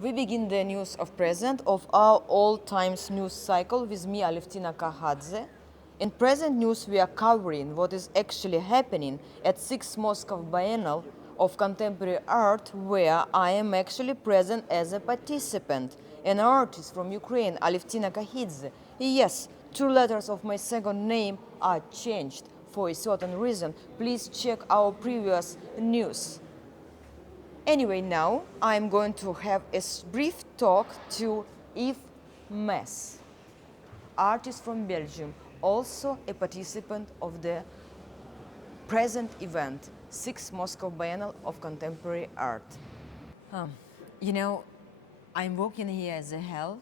We begin the news of present of our all times news cycle with me, ALEVTINA KAKHIDZE. In present news, we are covering what is actually happening at 6th Moscow Biennial of Contemporary Art, where I am actually present as a participant, an artist from Ukraine, ALEVTINA KAKHIDZE. Yes, 2 letters of my second name are changed for a certain reason. Please check our previous news. Anyway, now I'm going to have a brief talk to Yves Mess, artist from Belgium, also a participant of the present event, 6th Moscow Biennial of Contemporary Art. You know, I'm working here as a hell.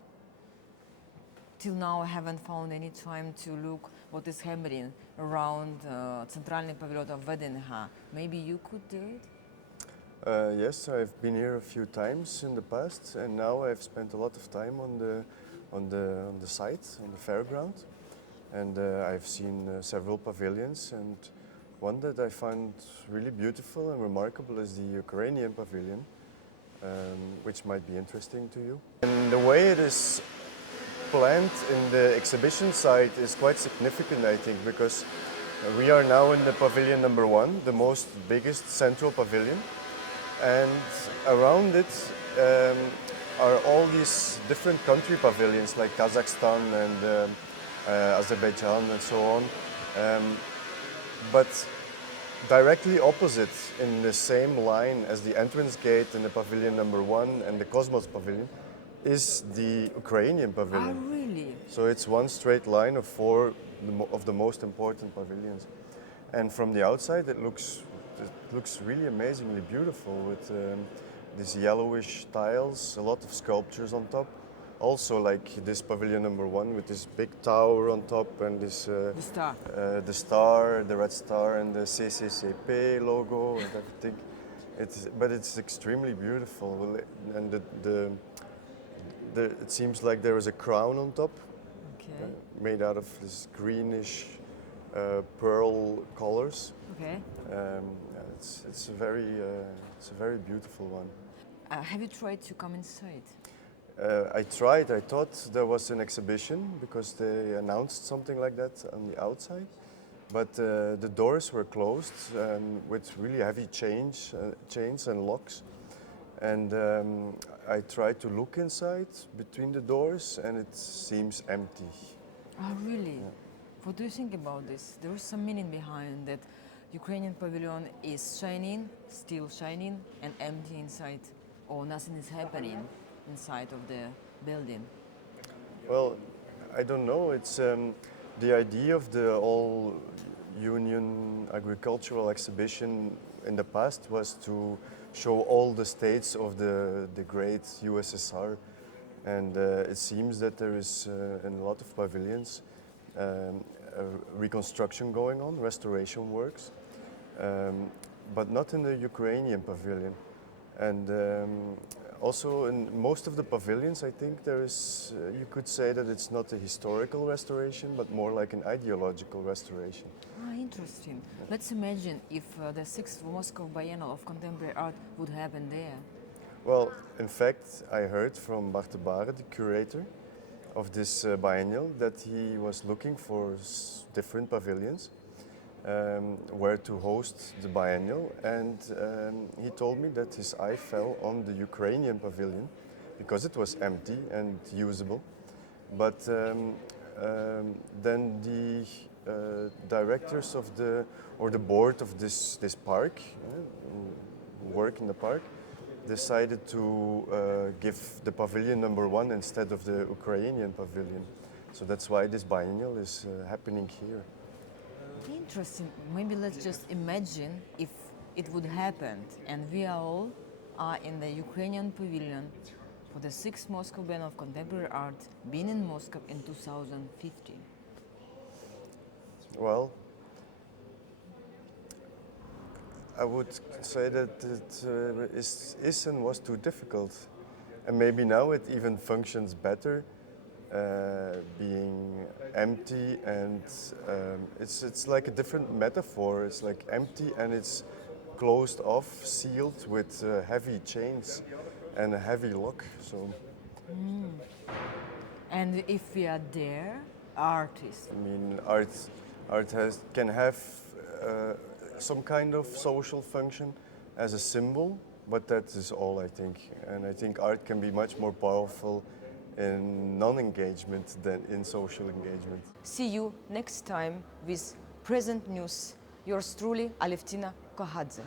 Till now I haven't found any time to look what is happening around Центральный павильон of VDNH. Maybe you could do it? Yes, I've been here a few times in the past, and now I've spent a lot of time on the site, on the fairground, and I've seen several pavilions, and one that I find really beautiful and remarkable is the Ukrainian pavilion, which might be interesting to you. And the way it is planned in the exhibition site is quite significant, I think, because we are now in the pavilion number 1, the biggest central pavilion. And around it are all these different country pavilions like Kazakhstan and Azerbaijan and so on. But directly opposite, in the same line as the entrance gate in the pavilion number 1 and the Cosmos pavilion, is the Ukrainian pavilion. Oh, really? So it's one straight line of 4 of the most important pavilions. And from the outside it looks really amazingly beautiful with these yellowish tiles, a lot of sculptures on top. Also like this pavilion number 1 with this big tower on top and this The star. the red star and the CCCP logo and everything. But it's extremely beautiful, and it seems like there is a crown on top, Okay. made out of this greenish pearl colors. Okay. It's a very beautiful one. Have you tried to come inside? I tried. I thought there was an exhibition because they announced something like that on the outside, but the doors were closed with really heavy chains and locks. And I tried to look inside between the doors, and it seems empty. Oh, really? What do you think about this? There is some meaning behind that. Ukrainian pavilion is shining, still shining, and empty inside, or nothing is happening inside of the building. Well, I don't know. It's the idea of the all-union agricultural exhibition in the past was to show all the states of the great USSR, and it seems that there is in a lot of pavilions reconstruction going on, restoration works, but not in the Ukrainian pavilion. And also in most of the pavilions, I think there is, you could say that it's not a historical restoration, but more like an ideological restoration. Ah, interesting. Let's imagine if the 6th Moscow Biennial of Contemporary Art would happen there. Well, in fact, I heard from Bart de Bare, the curator of this biennial, that he was looking for different pavilions where to host the biennial, and he told me that his eye fell on the Ukrainian pavilion because it was empty and usable. But then the directors of the board of this park, who work in the park, decided to give the pavilion number 1 instead of the Ukrainian pavilion. So that's why this biennial is happening here. Interesting. Maybe let's just imagine if it would happen, and we all are in the Ukrainian pavilion for the 6th Moscow Biennial of Contemporary Art, being in Moscow in 2015. Well, I would say that it is and was too difficult. And maybe now it even functions better, being empty, and it's like a different metaphor. It's like empty and it's closed off, sealed with heavy chains. and a heavy lock. So And if we are there, artists. I mean, can have some kind of social function as a symbol, but that is all, I think. And I think art can be much more powerful in non-engagement than in social engagement. See you next time with Present News. Yours truly, ALEVTINA KAKHIDZE.